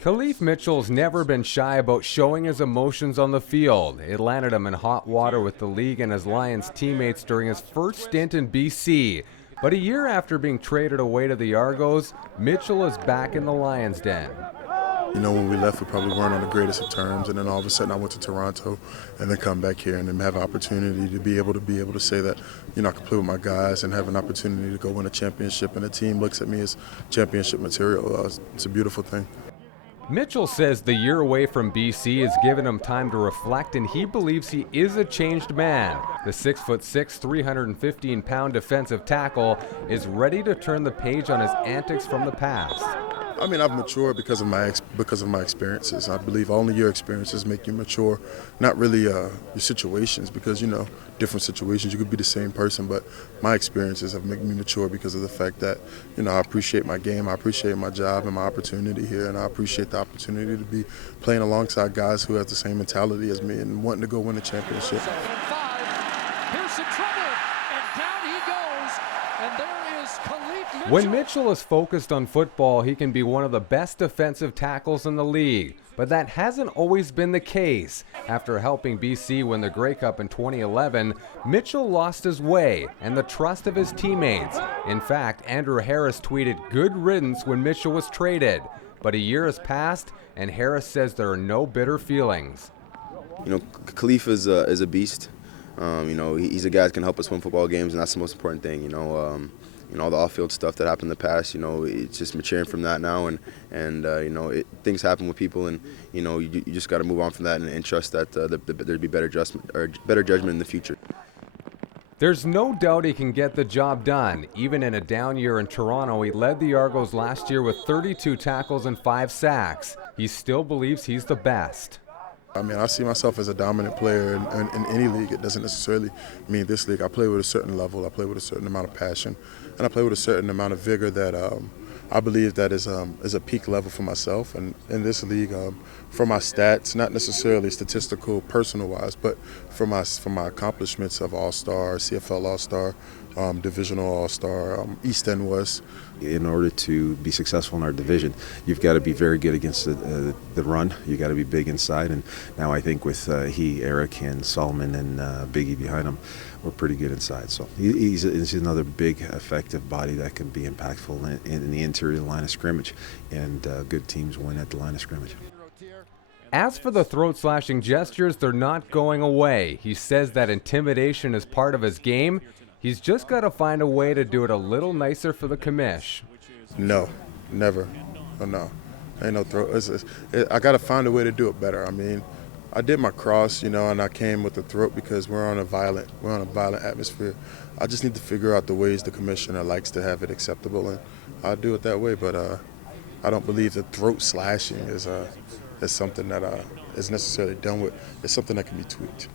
Khalif Mitchell's never been shy about showing his emotions on the field. It landed him in hot water with the league and his Lions teammates during his first stint in BC. But a year after being traded away to the Argos, Mitchell is back in the Lions' den. You know, when we left, we probably weren't on the greatest of terms, and then all of a sudden I went to Toronto and then come back here and then have an opportunity to be able to say that, you know, I can play with my guys and have an opportunity to go win a championship, and the team looks at me as championship material. It's a beautiful thing. Mitchell says the year away from BC has given him time to reflect, and he believes he is a changed man. The 6'6", 315-pound defensive tackle is ready to turn the page on his antics from the past. I mean, I've matured because of my experiences. I believe only your experiences make you mature, not really your situations, because, you know, different situations, you could be the same person, but my experiences have made me mature because of the fact that, you know, I appreciate my game, I appreciate my job and my opportunity here, and I appreciate the opportunity to be playing alongside guys who have the same mentality as me and wanting to go win a championship. Here's some trouble, and down he goes, and there is Khalif Mitchell. When Mitchell is focused on football, he can be one of the best defensive tackles in the league. But that hasn't always been the case. After helping BC win the Grey Cup in 2011, Mitchell lost his way and the trust of his teammates. In fact, Andrew Harris tweeted good riddance when Mitchell was traded. But a year has passed, and Harris says there are no bitter feelings. You know, Khalif is a beast. You know, he's a guy that can help us win football games, and that's the most important thing. You know, all the off-field stuff that happened in the past. You know, it's just maturing from that now, and you know, things happen with people, and you know, you just got to move on from that and trust that there'd be better judgment in the future. There's no doubt he can get the job done. Even in a down year in Toronto, he led the Argos last year with 32 tackles and 5 sacks. He still believes he's the best. I mean, I see myself as a dominant player in any league. It doesn't necessarily mean this league. I play with a certain level. I play with a certain amount of passion, and I play with a certain amount of vigor that I believe that is a peak level for myself. And in this league, for my stats, not necessarily statistical, personal-wise, but for my accomplishments of All-Star, CFL All-Star, Divisional All-Star, East and West. In order to be successful in our division, you've got to be very good against the run. You got to be big inside, and now I think with Eric, and Solomon, and Biggie behind him, we're pretty good inside. So he's another big, effective body that can be impactful in the interior line of scrimmage, and good teams win at the line of scrimmage. As for the throat-slashing gestures, they're not going away. He says that intimidation is part of his game. He's just got to find a way to do it a little nicer for the commish. No, never. Oh, no. Ain't no throat. I got to find a way to do it better. I mean, I did my cross, you know, and I came with the throat because we're on a violent atmosphere. I just need to figure out the ways the commissioner likes to have it acceptable, and I'll do it that way. But I don't believe that throat slashing is something that is necessarily done with. It's something that can be tweaked.